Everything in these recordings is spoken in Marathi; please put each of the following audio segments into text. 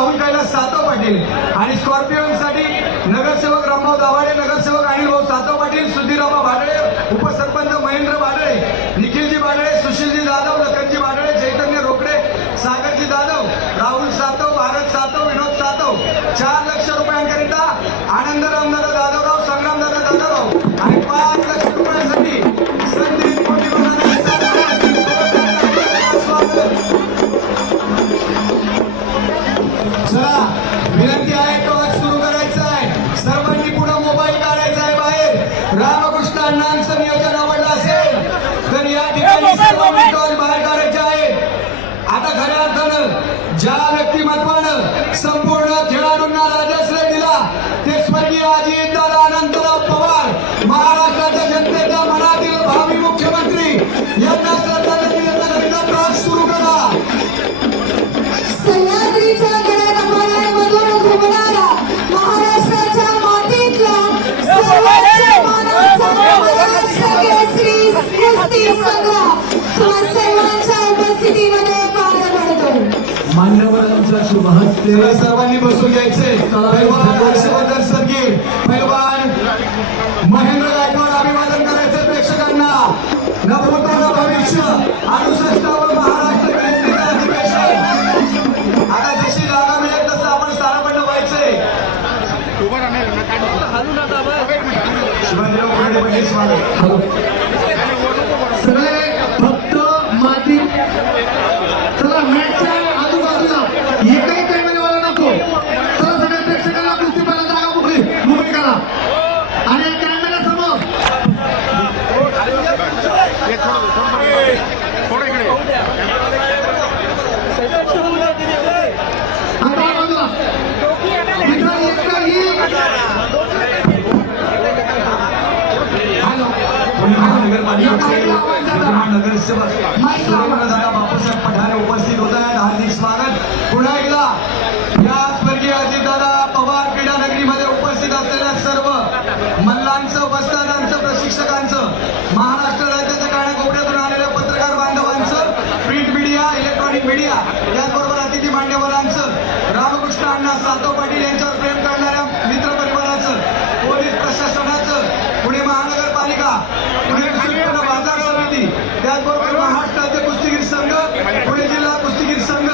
राहुल कैलास सातव पाटील आणि स्कॉर्पिओनसाठी नगरसेवक रामभाऊ दाभाडे, नगरसेवक अनिल भाऊ सातव पाटील, सुधीरराव भाडळे, उपसरपंच महेंद्र भाडळे, निखिलजी भाडळे, सुशीलजी जाधव, लखनजी भाडळे, चैतन्य रोकडे, सागरजी जाधव, राहुल सातव, भारत सातव, विनोद सातव 4 लाख रुपयांकरिता आनंद रामदादा जाधवराव, संग्रामदादा जाधवराव आणि 5 लाख रुपयांसाठी संदीप मोठी चला विनंती आहे तो आज सुरू करायचा आहे. सर्वांनी पुढे मोबाईल काढायचा आहे बाहेर. रामकृष्ण अण्णांचं नियोजन आवडलं असेल तर या ठिकाणी सर्व मोबाईल बाहेर काढायचे आहे. आता खऱ्या अर्थानं ज्या व्यक्तिमत्वानं संपूर्ण खेळाडूंना राजाश्रय दिला ते स्वर्गीय अजितदादा अनंतराव पवार, महाराष्ट्राच्या जनतेच्या मनातील भावी मुख्यमंत्री यांना श्रद्धांजली देण्याकरिता ट्रॅक सुरू करा. सह्याद्रीच्या गडामधून घुमणारा महाराष्ट्राच्या मातीतला सर्वोच्च मानाचा महाराष्ट्र केसरी कुस्ती संग्राम तुम्हा सर्वांच्या उपस्थितीमध्ये पार पडतो. मान्यवरांच्या शुभ हस्ते सर्वांनी बसून घ्यायचे. पैलवान हर्षवर्धन सरगीर, पैलवान महेंद्र गायकवाड अभिवादन करायचे प्रेक्षकांना. न भूतो न भविष्य 68वे महाराष्ट्र केसरीचं अधिवेशन. आता जशी जागा मिळेल तसं आपण स्थानापन्न व्हायचंय. शिवाजीराव कोरडे म्हणजे स्वागत. सगळे फक्त माती चला मॅचच्या आजूबाजूला एकही कॅमेरावाला नको. चला सगळ्या प्रेक्षकांना कुस्ती पाहायला जागा मोकळी करा आणि कॅमेरा समोर आता बाजूला इथं एकही नगरसेवक सुरेंद्रदादा बापूसाहेब पठारे उपस्थित होत आहेत. हार्दिक स्वागत. पुन्हा एकदा या स्वर्गीय अजितदादा पवार क्रीडा नगरीमध्ये उपस्थित असलेल्या सर्व मल्लांचं, वस्तादांचं, प्रशिक्षकांचं, महाराष्ट्र राज्याच्या कानाकोपऱ्यातून आलेल्या पत्रकार बांधवांचं, प्रिंट मीडिया, इलेक्ट्रॉनिक मीडिया, त्याचबरोबर अतिथी मान्यवरांचं, रामकृष्ण अण्णा सातव पाटील यांच्यावर प्रेम करणाऱ्या मित्र परिवाराचं, पोलीस प्रशासनाचं, पुणे महानगरपालिका, पुणे बाजार समिती, त्याचबरोबर महाराष्ट्र राज्य कुस्तीगीर संघ, पुणे जिल्हा कुस्तीगीर संघ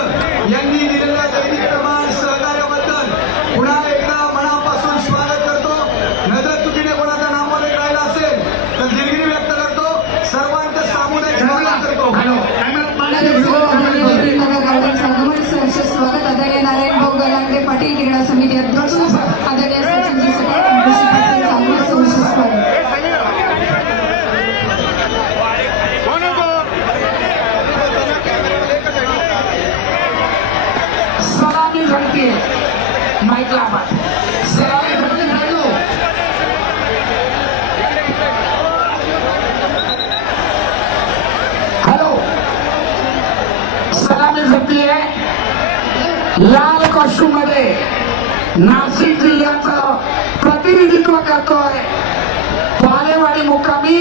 यांनी दिलेल्या दैनिक प्रमाण सहकार्याबद्दल पुन्हा एकदा मनापासून स्वागत करतो. नजर चुकीने कोणाचा नामोल्लेख राहिला असेल तर दिलगिरी व्यक्त करतो. सर्वांचं सामुदायिक स्वागत करतो. स्वागत आदरणीय नारायण भाऊ गलांडे पाटील क्रीडा समिती अध्यक्ष, आदरणीय सचिनजी सगळे स्वागत. सलामी घडते माईकला आपण सलामी घडते घडलो. हॅलो सलामी घडते लाल कॉस्ट्यूम मध्ये नाशिक जिल्ह्याचं प्रतिनिधित्व करतोय बालेवाडी मुक्कामी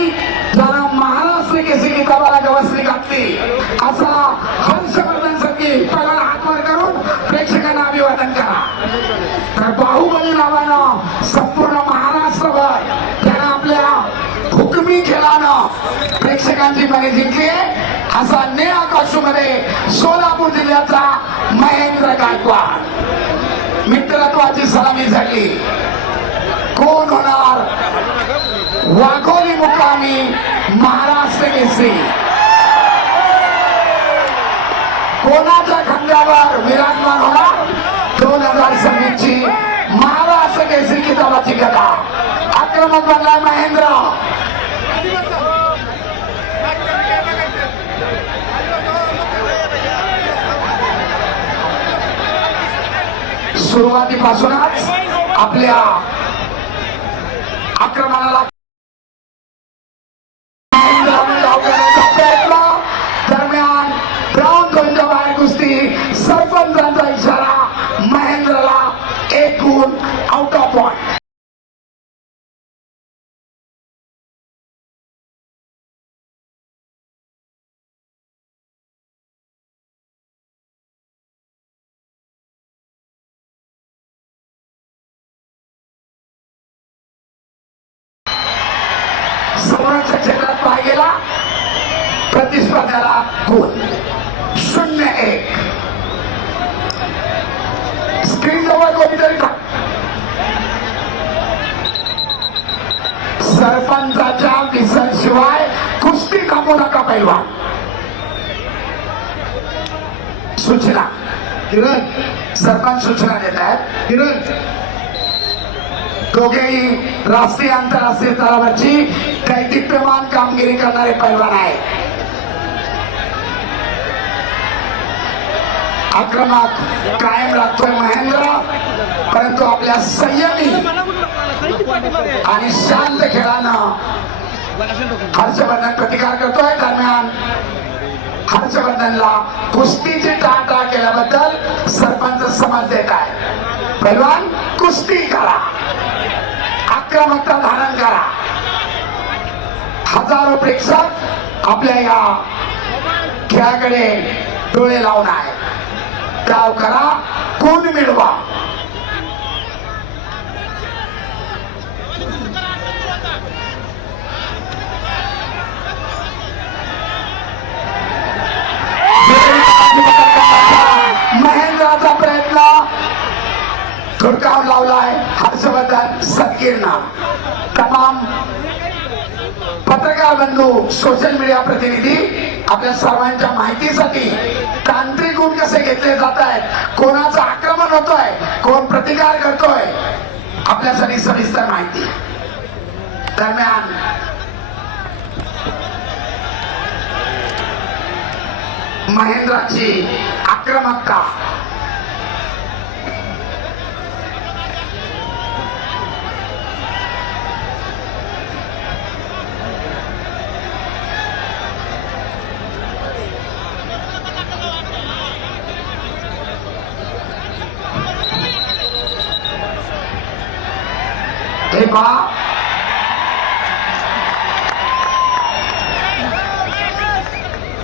ज्याला महाराष्ट्र केसरी किताबाला गवसणी घातली असा हर्षवर्धन सरकी पगाला हातवर करून प्रेक्षकांना अभिवादन करा. तर बाहुबली नावानं संपूर्ण महाराष्ट्रभर त्यानं आपल्या हुकमी खेळानं प्रेक्षकांची मने जिंकली. असा निळा कॉस्ट्यूम मध्ये सोलापूर जिल्ह्याचा महेंद्र गायकवाड. मित्रत्वाची सलामी झाली. कोण होणार वाघोली मुक्कामी महाराष्ट्र केसरी? कोणाच्या खांद्यावर विराजमान होणार 2026 ची महाराष्ट्र केसरी किताबाची गदा? आक्रमक बनला महेंद्र. सुरुवातीपासूनच आपल्या आक्रमणाला दरम्यान ब्राऊन झोनच्या बाहेर कुस्ती. सरपंचांचा इशारा, महेंद्रला 1 गुण, आउट ऑफ पॉइंट. संपूर्ण क्षेत्रात पाय गेला. प्रतिस्पर्ध्याला गुण 0-1. स्क्रीन जवळ कोणीतरी का सरपंचाच्या विसन शिवाय कुस्ती कापू नका पैलवान. सूचना किरण सरपंच सूचना देत आहेत. किरण दोघेही राष्ट्रीय आंतरराष्ट्रीय स्तरावरची दैदिप्यमान कामगिरी करणारे पैलवान आहेत. आक्रमक कायम राखतोय महेंद्र, परंतु आपल्या संयमी आणि शांत खेळानं हर्षवर्धन प्रतिकार करतोय. दरम्यान हर्षवर्धनला कुस्तीची टाळटाळ केल्याबद्दल सरपंच समज देत आहे. पैलवान कुस्ती करा, आक्रमकता धारण करा. हजारो प्रेक्षक आपल्या या खेळाकडे डोळे लावून आहे. डाव करा, गुण मिळवा. महेंद्राचा प्रयत्न धुडकावून लावलाय हर्षवर्धन सदगीरना. तमाम पत्रकार बंधू, सोशल मीडिया प्रतिनिधी, आपल्या सर्वांच्या माहितीसाठी तांत्रिक गुण कसे घेतले जात आहेत, कोणाचं आक्रमण होतोय, कोण प्रतिकार करतोय, आपल्यासाठी सविस्तर माहिती. दरम्यान महेंद्राची आक्रमकता हे पहा,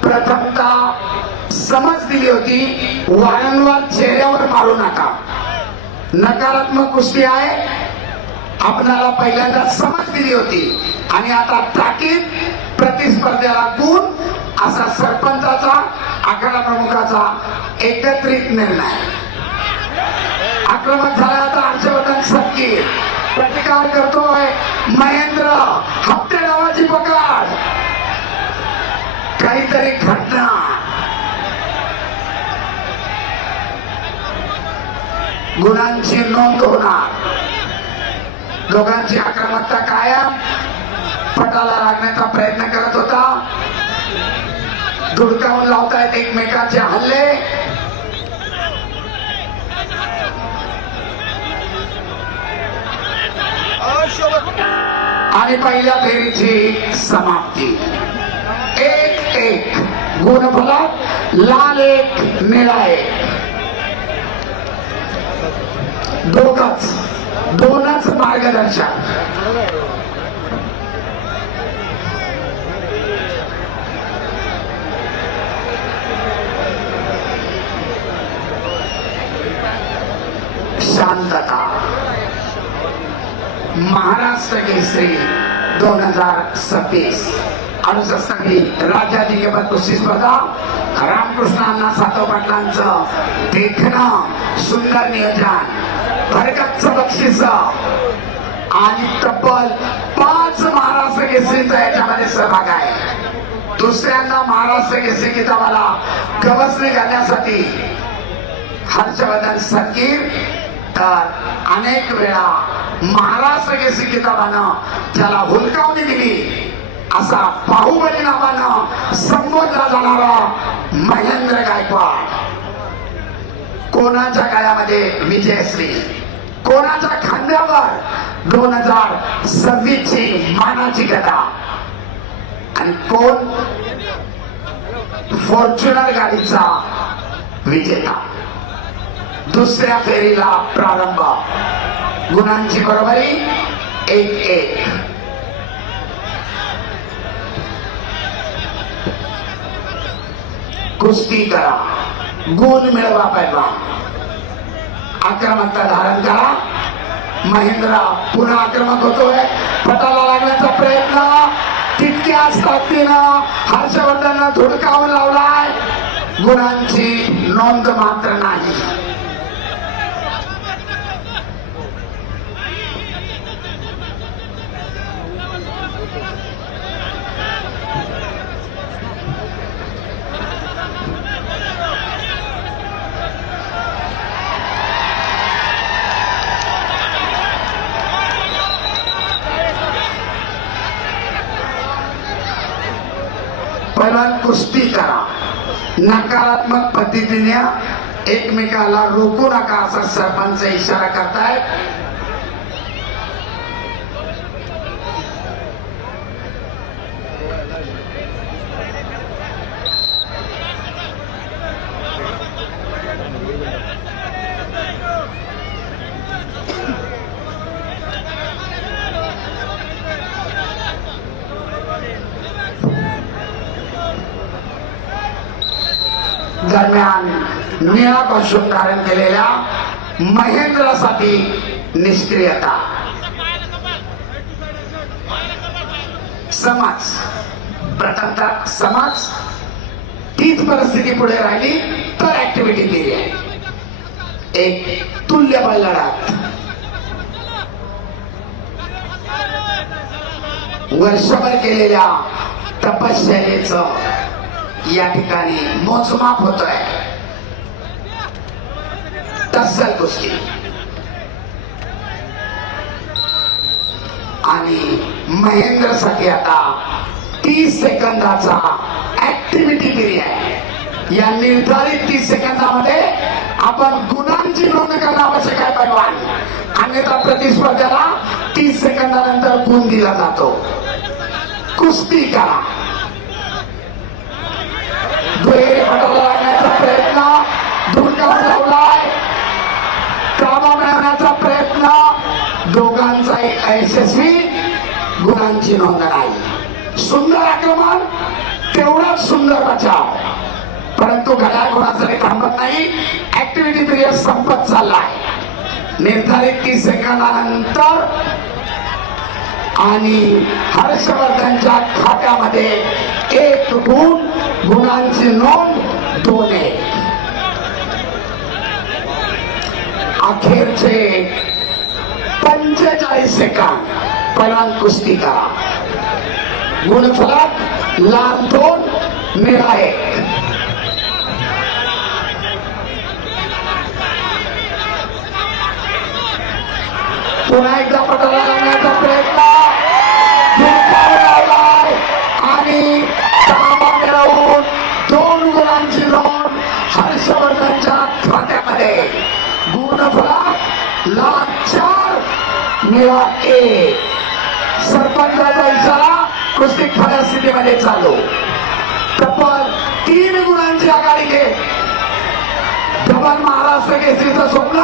प्रथमतः समज दिली होती वारंवार चेहऱ्यावर मारू नका. नकारात्मक गोष्टी आहे. आपणाला पहिल्यांदा समज दिली होती आणि आता ताकीद, प्रतिस्पर्ध्याला गुण, असा सरपंचाचा आखाडा प्रमुखाचा एकत्रित निर्णय. आक्रमक झाला आता हर्षवर्धन सदगीर. प्रतिकार करतोय महेंद्र. हप्ते नावाची पकड. काहीतरी घटना. गुणांची नोंद होणार. दोघांची आक्रमकता कायम. पटाला लागण्याचा प्रयत्न करत होता. धुडकावून लावतायत एकमेकांचे हल्ले. आणि पहिल्या फेरीची समाप्ती. 1-1 गुणफलक. लाल 1 निळा 1. दोनच मार्गदर्शक. शांतता. महाराष्ट्र केसरी 2026 68वी राज्याधिकेपद कुस्ती स्पर्धा. रामकृष्ण अण्णा सातव पाटलांचं देखणं, सुंदर नियोजन, भरगच्च बक्षीस आणि तब्बल 5 महाराष्ट्र केसरीचा याच्यामध्ये सहभाग आहे. दुसऱ्यांदा महाराष्ट्र केसरी किताबाला गवसणी घालण्यासाठी हर्षवर्धन सदगीर, तर अनेक वेळा महाराष्ट्र केसरी किताबानं ज्याला हुलकावणी दिली असा बाहुबली नावानं संबोधला जाणारा महेंद्र गायकवाड. कोणाच्या काळामध्ये विजयश्री, कोणाच्या खांद्यावर 2026 ची मानाची गदा, आणि कोण फॉर्च्युनर गाडीचा विजेता. दुसऱ्या फेरीला प्रारंभ. गुणांची बरोबरी 1-1. कुस्ती करा, गुण मिळवा पैलवान. आक्रमकता धारण करा. महेंद्र पुन्हा आक्रमक होतोय. पटाला लागण्याचा प्रयत्न. तितक्याच ताकदीनं हर्षवर्धननं धुडकावून लावलाय, गुणांची नोंद मात्र नाही. पहिला कुस्ती करा, नकारात्मक पद्धतीने एकमेकाला रोखू नका असा सरपंच इशारा करतायत. दरम्यान निळा कॉस्ट्यूम धारण केलेल्या महेंद्रसाठी निष्क्रियता. समाज प्रथमतः समाज तीच परिस्थिती पुढे राहिली तर ऍक्टिव्हिटी केली आहे. एक तुल्यबळ लढत, वर्षभर केलेल्या तपश्चर्येचं या ठिकाणी मोजमाप होतोय. तस्सल कुस्ती आणि महेंद्रसाठी आता 30 सेकंदाचा ऍक्टिव्हिटी पिरियड. या निर्धारित 30 सेकंदामध्ये आपण गुणांची नोंद करणं आवश्यक आहे पैलवान, अन्यथा प्रतिस्पर्ध्याला 30 सेकंदानंतर गुण दिला जातो. कुस्ती करा. दुहेरी पटाला लागण्याचा प्रयत्न, धुडकावून लावलाय, कामा मिळवण्याचा प्रयत्न, दोघांचाही अयशस्वी, गुणांची नोंद नाही. सुंदर आक्रमण, तेवढाच सुंदर बचाव, परंतु घड्याळ कोणासाठी थांबत नाही. ऍक्टिव्हिटी पिरियड संपत चाललाय. निर्धारित 30 सेकंदानंतर आणि हर्षवर्धनच्या खात्यामध्ये 1 गुण, गुणांची नोंद 2-1. अखेरचे 45 सेकंद. पहिल्वान कुस्ती करा. गुणफलक लाल 2, निळा 1. पुन्हा एकदा पटाला लागण्याचा प्रयत्न, लावलाय आणि कामा मिळवून 2 गुणांची नोंद हर्षवर्धनच्या खात्यामध्ये. गुणफलक लाल 4, निळा 1. सरपंचाचा इशारा, कुस्ती खऱ्या स्थितीमध्ये चालू. तब्बल 3 गुणांची आघाडी घे. डबल महाराष्ट्र केसरीचं स्वप्न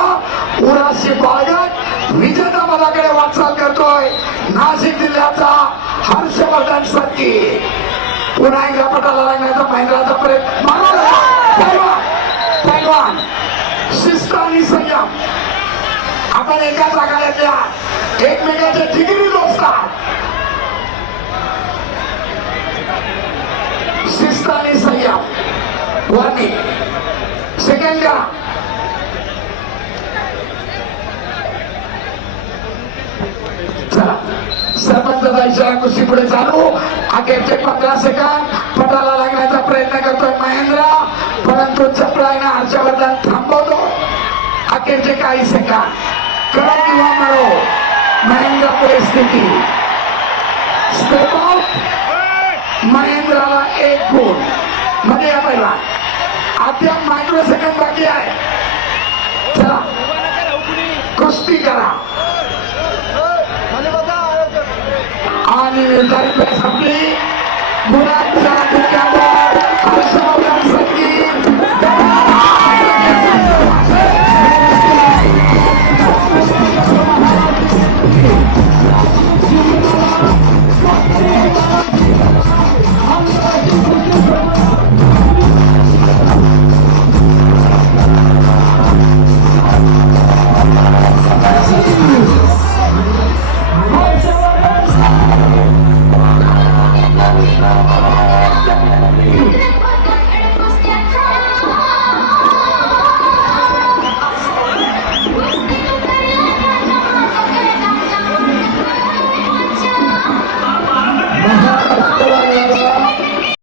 उराशी बाळगत विजेता पदाकडे वाटचाल करतोय नाशिक जिल्ह्याचा हर्षवर्धन सत्ती. पुन्हा एकदा पटाला लागण्याचा महेंद्राचा प्रयत्न. पैलवान शिस्त आणि संयम. आपण एकाच आघाड्यातल्या एकमेकाचे जिगरी दोस्त आहात. शिस्त आणि संयम. वॉर्निंग सेकंड करा. चला, सरपंचाचा इशारा कुस्ती पुढे चालू. अखेरचे 15 सेकंद. पटाला लागण्याचा प्रयत्न करतोय महेंद्र, परंतु चपळाईने हर्षवर्धन थांबवतो. अखेरचे काही सेकंद. करो किंवा मरो, महेंद्र परिस्थिती. Step out. महेंद्राला 1 गुण. मध्ये या पहिला अद्याप मायक्रो सेकंद बाकी आहे. चला, कुस्ती करा. आणि निर्धारित वेळ संपली. गुणांच्या